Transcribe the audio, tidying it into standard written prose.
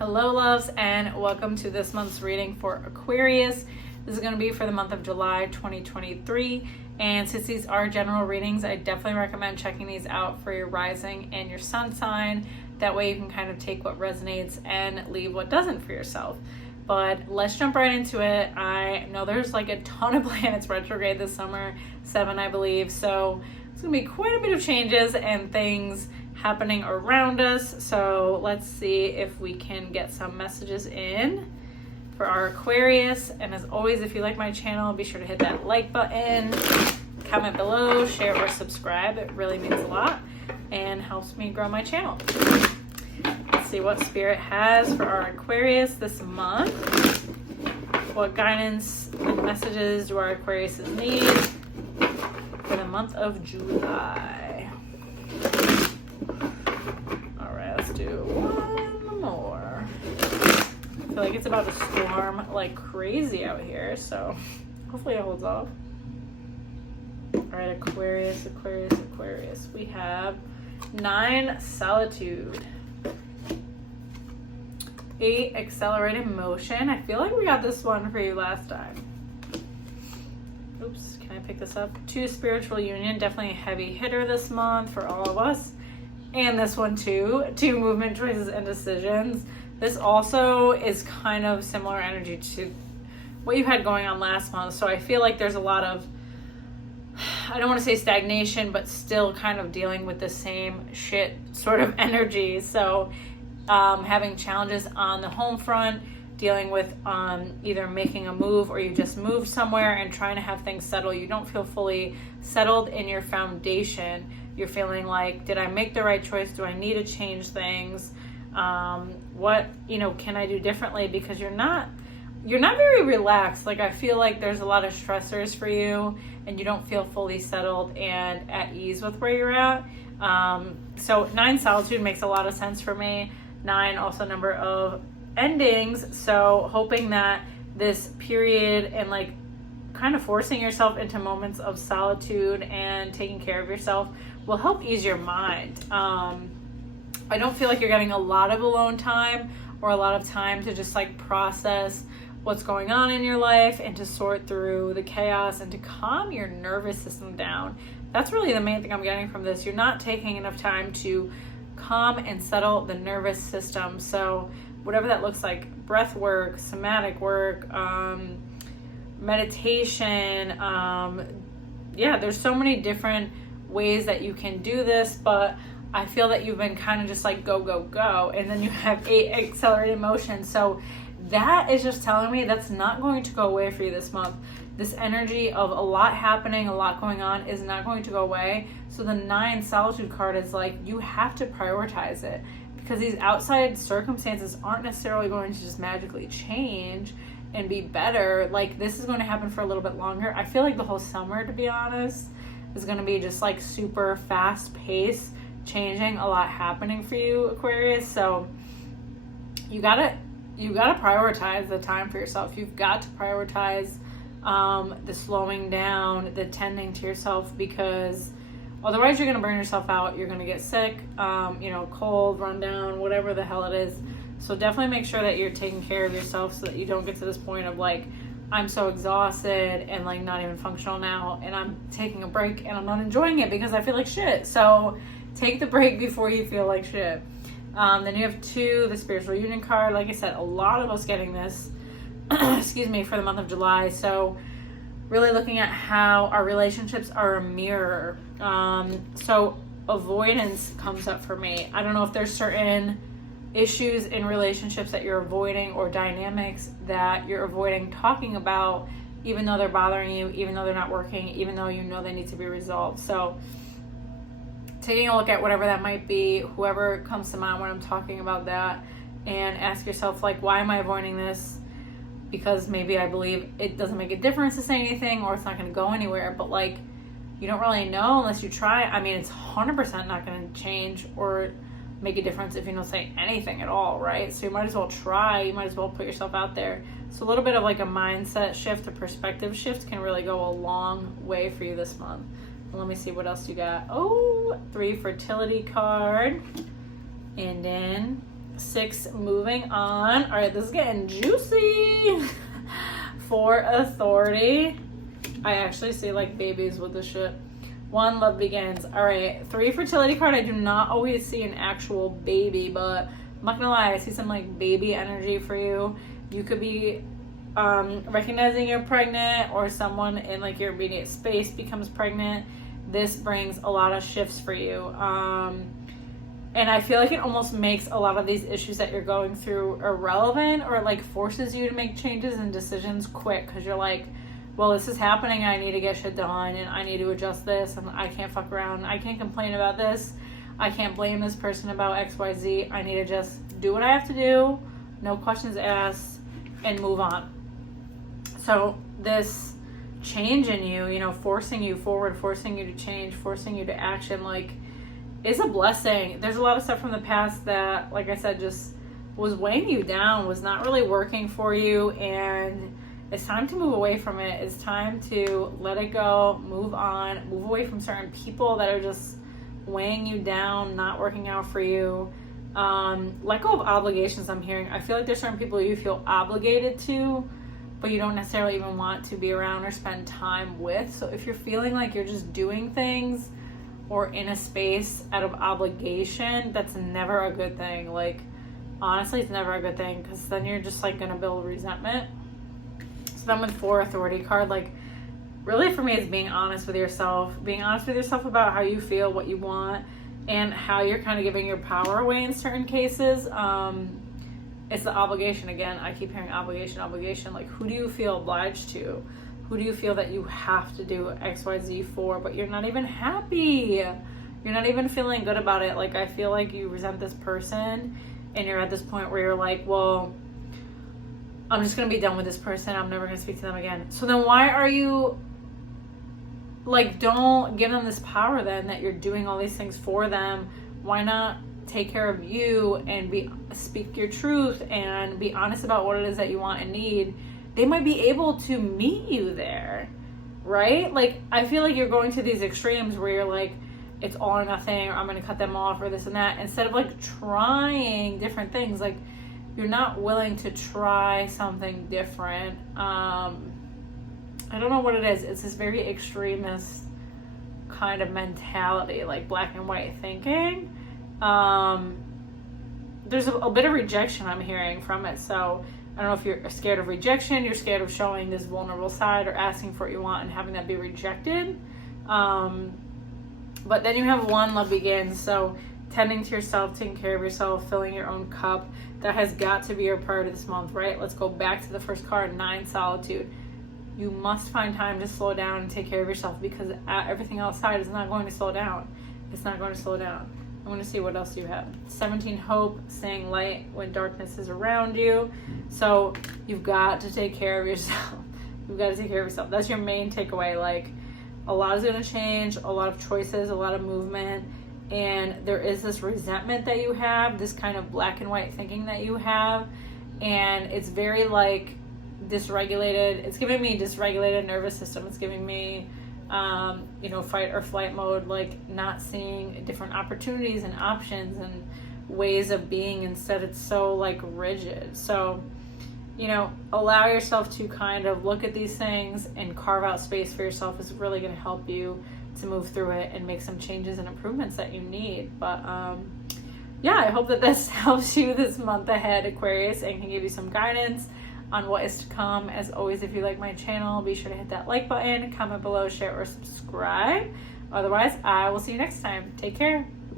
Hello loves, and welcome to this month's reading for Aquarius. This is going to be for the month of July 2023, and since these are general readings, I definitely recommend checking these out for your rising and your sun sign. That way you can kind of take what resonates and leave what doesn't for yourself. But let's jump right into it. I know there's like a ton of planets retrograde this summer, 7 I believe, so it's going to be quite a bit of changes and things happening around us. So let's see if we can get some messages in for our Aquarius. And as always, if you like my channel, be sure to hit that like button, comment below, share or subscribe. It really means a lot and helps me grow my channel. Let's see what Spirit has for our Aquarius this month. What guidance and messages do our Aquariuses need for the month of July? Do one more. I feel like it's about to storm like crazy out here, so hopefully it holds off. All right, Aquarius. We have 9 solitude, 8 accelerated motion. I feel like we got this one for you last time. Oops, can I pick this up? 2 spiritual union, definitely a heavy hitter this month for all of us. And this one too, 2 movement choices and decisions. This also is kind of similar energy to what you had going on last month. So I feel like there's a lot of, I don't want to say stagnation, but still kind of dealing with the same shit sort of energy. So having challenges on the home front, dealing with either making a move or you just moved somewhere and trying to have things settle. You don't feel fully settled in your foundation. You're feeling like, did I make the right choice? Do I need to change things? What, can I do differently? Because you're not very relaxed. Like, I feel like there's a lot of stressors for you and you don't feel fully settled and at ease with where you're at. So 9 solitude makes a lot of sense for me. 9 also number of endings. So hoping that this period and like kind of forcing yourself into moments of solitude and taking care of yourself will help ease your mind. I don't feel like you're getting a lot of alone time or a lot of time to just like process what's going on in your life and to sort through the chaos and to calm your nervous system down. That's really the main thing I'm getting from this. You're not taking enough time to calm and settle the nervous system. So whatever that looks like, breath work, somatic work, meditation, there's so many different ways that you can do this, but I feel that you've been kind of just like go, and then you have 8 accelerated motion. So that is just telling me that's not going to go away for you this month. This energy of a lot happening, a lot going on is not going to go away. So the 9 solitude card is like, you have to prioritize it because these outside circumstances aren't necessarily going to just magically change and be better. Like, this is going to happen for a little bit longer. I feel like the whole summer, to be honest, is going to be just like super fast paced, changing, a lot happening for you, Aquarius. So you gotta prioritize the time for yourself. You've got to prioritize the slowing down, the tending to yourself, because otherwise you're going to burn yourself out. You're going to get sick, cold, run down, whatever the hell it is. So definitely make sure that you're taking care of yourself so that you don't get to this point of like, I'm so exhausted and like not even functional now and I'm taking a break and I'm not enjoying it because I feel like shit. So take the break before you feel like shit. Then you have 2, the spiritual union card. Like I said, a lot of us getting this, for the month of July. So really looking at how our relationships are a mirror. So avoidance comes up for me. I don't know if there's certain issues in relationships that you're avoiding or dynamics that you're avoiding talking about, even though they're bothering you, even though they're not working, even though you know they need to be resolved. So taking a look at whatever that might be, whoever comes to mind when I'm talking about that, and ask yourself, like, why am I avoiding this? Because maybe I believe it doesn't make a difference to say anything or it's not going to go anywhere, but like, you don't really know unless you try. I mean, it's 100% not going to change or make a difference if you don't say anything at all, right? So you might as well try. You might as well put yourself out there. So a little bit of like a mindset shift, a perspective shift can really go a long way for you this month. Let me see what else you got. Oh, 3 fertility card. And then 6, moving on. All right, this is getting juicy. 4, authority. I actually see like babies with this shit. 1, love begins. All right, 3, fertility card. I do not always see an actual baby, but I'm not gonna lie, I see some like baby energy for you. You could be recognizing you're pregnant, or someone in like your immediate space becomes pregnant. This brings a lot of shifts for you. And I feel like it almost makes a lot of these issues that you're going through irrelevant, or like forces you to make changes and decisions quick, because you're like, well, this is happening, I need to get shit done, and I need to adjust this, and I can't fuck around, I can't complain about this, I can't blame this person about XYZ, I need to just do what I have to do, no questions asked, and move on. So this change in you, you know, forcing you forward, forcing you to change, forcing you to action, like, is a blessing. There's a lot of stuff from the past that, like I said, just was weighing you down, was not really working for you, and it's time to move away from it. It's time to let it go, move on, move away from certain people that are just weighing you down, not working out for you. Let go of obligations, I'm hearing. I feel like there's certain people you feel obligated to, but you don't necessarily even want to be around or spend time with. So if you're feeling like you're just doing things or in a space out of obligation, that's never a good thing. Like, honestly, it's never a good thing, because then you're just like gonna build resentment. So then with 4, authority card, like, really for me, it's being honest with yourself about how you feel, what you want, and how you're kind of giving your power away in certain cases. It's the obligation again. I keep hearing obligation. Like, who do you feel obliged to? Who do you feel that you have to do XYZ for, but you're not even happy? You're not even feeling good about it. Like, I feel like you resent this person, and you're at this point where you're like, well, I'm just going to be done with this person. I'm never going to speak to them again. So then why are you, like, don't give them this power then that you're doing all these things for them. Why not take care of you and speak your truth and be honest about what it is that you want and need? They might be able to meet you there, right? Like, I feel like you're going to these extremes where you're like, it's all or nothing, or I'm going to cut them off, or this and that, instead of like trying different things. Like, you're not willing to try something different. I don't know what it is. It's this very extremist kind of mentality, like black and white thinking. There's a bit of rejection I'm hearing from it. So I don't know if you're scared of rejection, you're scared of showing this vulnerable side or asking for what you want and having that be rejected. But then you have 1, love begins. So tending to yourself, taking care of yourself, filling your own cup, that has got to be your priority this month, right? Let's go back to the first card, 9, solitude. You must find time to slow down and take care of yourself, because everything outside is not going to slow down. It's not going to slow down. I'm going to see what else you have. 17, hope, staying light when darkness is around you. So you've got to take care of yourself. You've got to take care of yourself. That's your main takeaway. Like, a lot is going to change, a lot of choices, a lot of movement. And there is this resentment that you have, this kind of black and white thinking that you have. And it's very like dysregulated. It's giving me dysregulated nervous system. It's giving me fight or flight mode, like not seeing different opportunities and options and ways of being. Instead, it's so like rigid. So, allow yourself to kind of look at these things and carve out space for yourself is really going to help you to move through it and make some changes and improvements that you need. But I hope that this helps you this month ahead, Aquarius, and can give you some guidance on what is to come. As always, if you like my channel, be sure to hit that like button, comment below, share, or subscribe. Otherwise, I will see you next time. Take care.